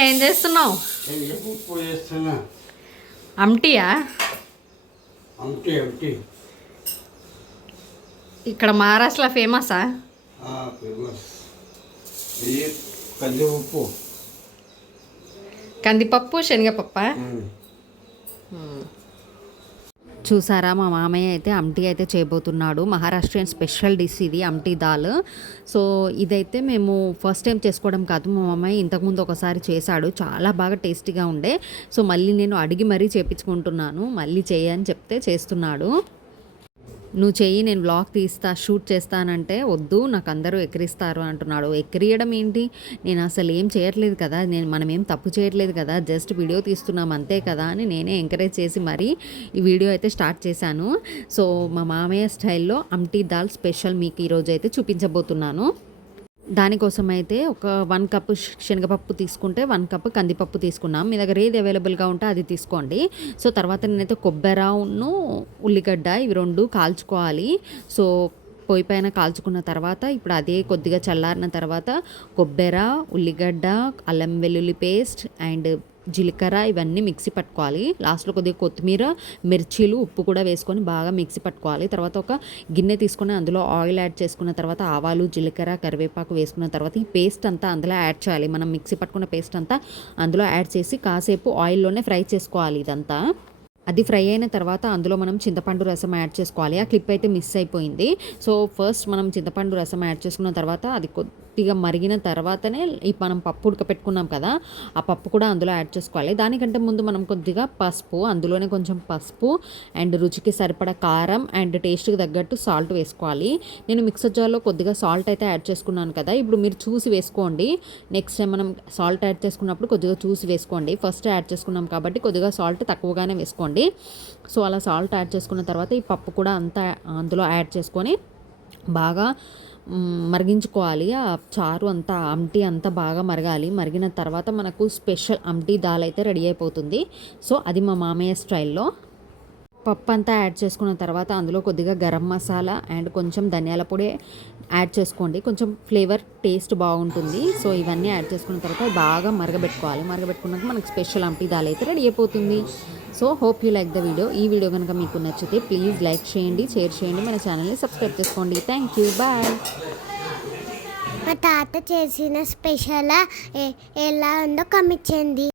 మామయ్య ఏం చేస్తున్నావు? పప్పు చేస్తున్నా. అమ్టియా? అమ్టి ఇక్కడ మహారాష్ట్రలో ఫేమసా? ఫేమస్. ఇది కందిపప్పు. కందిపప్పు శనగపప్ప. చూసారా, మా మామయ్య అయితే అమ్టీ అయితే చేయబోతున్నాడు. మహారాష్ట్రియన్ స్పెషల్ డిష్ ఇది అమ్టీ దాల్. సో ఇదైతే మేము ఫస్ట్ టైం చేసుకోవడం కాదు, మా మామయ్య ఇంతకుముందు ఒకసారి చేశాడు, చాలా బాగా టేస్టీగా ఉండే. సో మళ్ళీ నేను అడిగి మరీ చేపించుకుంటున్నాను, మళ్ళీ చేయని చెప్తే చేస్తున్నాడు. నువ్వు చెయ్యి, నేను బ్లాగ్ తీస్తా, షూట్ చేస్తానంటే వద్దు, నాకు అందరూ ఎక్కిరిస్తారు అంటున్నాడు. ఎక్కిరియడం ఏంటి, నేను అసలు ఏం చేయట్లేదు కదా, మనం ఏం తప్పు చేయట్లేదు కదా, జస్ట్ వీడియో తీస్తున్నాం అంతే కదా అని నేనే ఎంకరేజ్ చేసి మరీ ఈ వీడియో అయితే స్టార్ట్ చేశాను. సో మా మామయ్య స్టైల్లో అమ్టీ దాల్ స్పెషల్ మీకు ఈరోజు అయితే చూపించబోతున్నాను. దానికోసం అయితే ఒక 1 కప్పు శనగపప్పు తీసుకుంటే 1 కప్పు కందిపప్పు తీసుకున్నాం. మీ దగ్గర ఏది అవైలబుల్గా ఉంటే అది తీసుకోండి. సో తర్వాత నేనైతే కొబ్బెరను ఉల్లిగడ్డ ఇవి 2 కాల్చుకోవాలి. సో పొయ్యి పైన కాల్చుకున్న తర్వాత ఇప్పుడు అదే కొద్దిగా చల్లారిన తర్వాత కొబ్బెర, ఉల్లిగడ్డ, అల్లం వెల్లుల్లి పేస్ట్ అండ్ జీలకర్ర ఇవన్నీ మిక్సీ పట్టుకోవాలి. లాస్ట్లో కొద్దిగా కొత్తిమీర, మిర్చీలు, ఉప్పు కూడా వేసుకొని బాగా మిక్సీ పట్టుకోవాలి. తర్వాత ఒక గిన్నె తీసుకొని అందులో ఆయిల్ యాడ్ చేసుకున్న తర్వాత ఆవాలు, జీలకర్ర, కరివేపాకు వేసుకున్న తర్వాత ఈ పేస్ట్ అంతా అందులో యాడ్ చేయాలి. మనం మిక్సీ పట్టుకున్న పేస్ట్ అంతా అందులో యాడ్ చేసి కాసేపు ఆయిల్లోనే ఫ్రై చేసుకోవాలి. ఇదంతా అది ఫ్రై అయిన తర్వాత అందులో మనం చింతపండు రసం యాడ్ చేసుకోవాలి. ఆ క్లిప్ అయితే మిస్ అయిపోయింది. సో ఫస్ట్ మనం చింతపండు రసం యాడ్ చేసుకున్న తర్వాత అది కొద్దిగా మరిగిన తర్వాతనే ఈ మనం పప్పు ఉడకపెట్టుకున్నాం కదా, ఆ పప్పు కూడా అందులో యాడ్ చేసుకోవాలి. దానికంటే ముందు మనం కొద్దిగా పసుపు, అందులోనే కొంచెం పసుపు అండ్ రుచికి సరిపడా కారం అండ్ టేస్ట్కి తగ్గట్టు సాల్ట్ వేసుకోవాలి. నేను మిక్సర్ జార్లో కొద్దిగా సాల్ట్ అయితే యాడ్ చేసుకున్నాను కదా, ఇప్పుడు మీరు చూసి వేసుకోండి. నెక్స్ట్ టైం మనం సాల్ట్ యాడ్ చేసుకున్నప్పుడు కొద్దిగా చూసి వేసుకోండి. ఫస్ట్ యాడ్ చేసుకున్నాం కాబట్టి కొద్దిగా సాల్ట్ తక్కువగానే వేసుకోండి. సో అలా సాల్ట్ యాడ్ చేసుకున్న తర్వాత ఈ పప్పు కూడా అంతా అందులో యాడ్ చేసుకొని బాగా మరిగించుకోవాలి. ఆ చారు అంతా అమ్టీ అంతా బాగా మరగాలి. మరిగిన తర్వాత మనకు స్పెషల్ అమ్టీ దాల్ అయితే రెడీ అయిపోతుంది. సో అది మా మామయ్య స్టైల్లో. పప్పు అంతా యాడ్ చేసుకున్న తర్వాత అందులో కొద్దిగా గరం మసాలా అండ్ కొంచెం ధనియాల పొడి యాడ్ చేసుకోండి, కొంచెం ఫ్లేవర్ టేస్ట్ బాగుంటుంది. సో ఇవన్నీ యాడ్ చేసుకున్న తర్వాత బాగా మరగబెట్టుకోవాలి. మరగబెట్టుకున్నాక మనకు స్పెషల్ అమ్టీ దాల్ అయితే రెడీ అయిపోతుంది. So hope you like the video. ఈ వీడియో కనుక మీకు నచ్చితే ప్లీజ్ లైక్ చేయండి, షేర్ చేయండి, మన ఛానల్ని సబ్స్క్రైబ్ చేసుకోండి. Thank you, bye. మా తాత చేసిన స్పెషల్ ఎలా ఉందో కమెంట్ చేయండి.